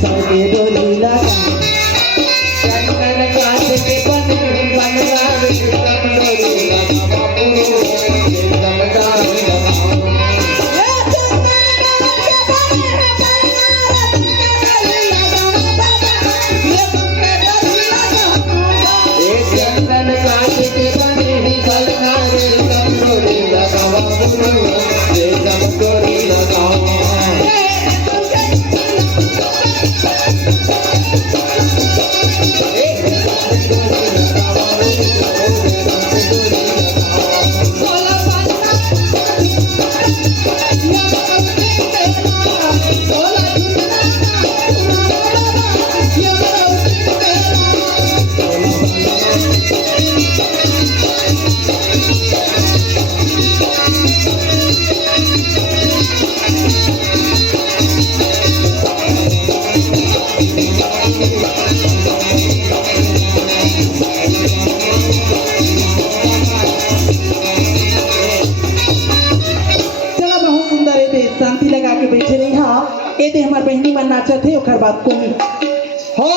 सबके डोली लगा चंदन काट के बने बनवा रे सब डोली लगा बाबू एकदम डाली लगाओ चंदन काट के बने बनवा रे सब डोली लगा बाबू एकदम डोली लगाओ शांति लगा के बैठे रही हाँ ये हमार बहनी मन नाचत है ओकर बात को हो